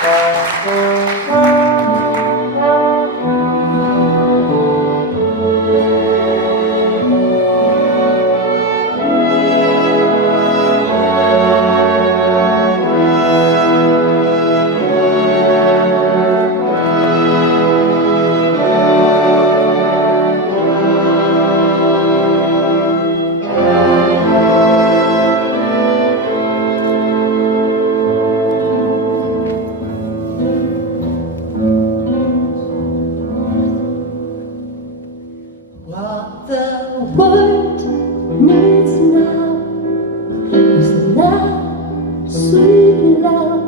What the world needs now is love, sweet love.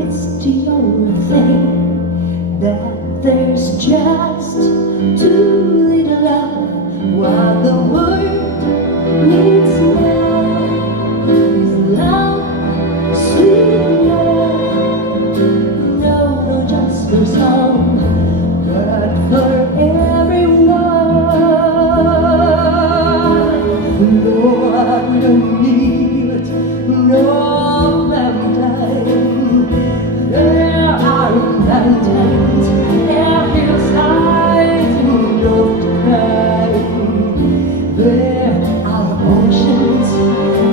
It's the only thing that there's just too little of. What the world needs now is love, sweet love. No, no, just for some, but for everyone. No, I don't need no Valentine. There are mountains, there are hillsides, and no crying. There are oceans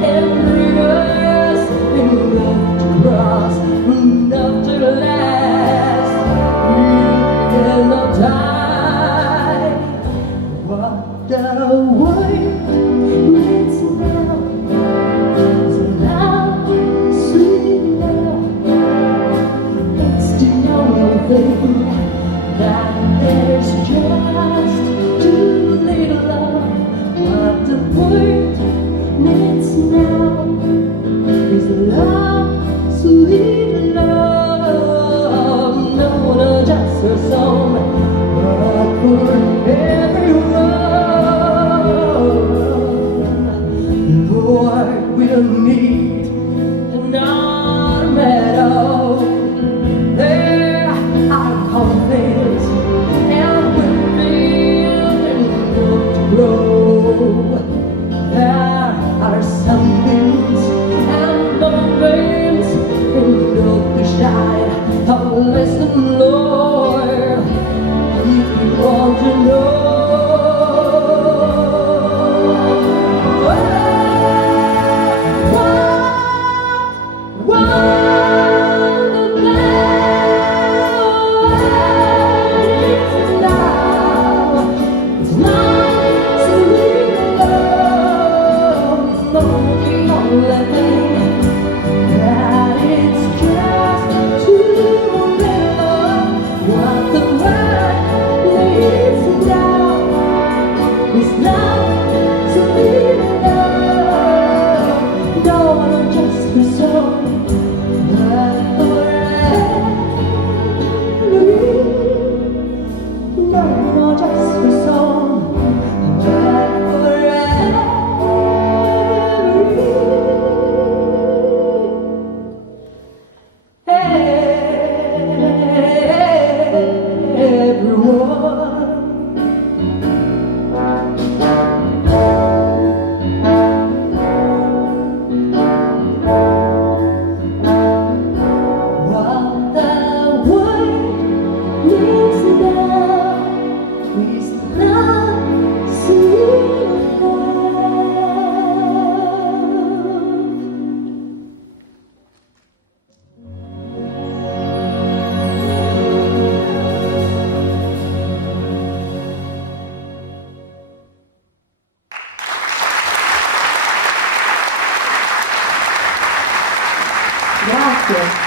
and rivers, enough to cross, enough to last. You cannot die. What the world needs now is love, sweet love. It's the only thing that there's just too little of. What the world needs now is love, sweet love. No, not just for some, but for everyone. Lord, we'll meet not a meadow. There are confidence and we'll build and look to grow. There are sunbeams and moonbeams and look to shine. Oh, listen, Lord, if you want to know. Gracias.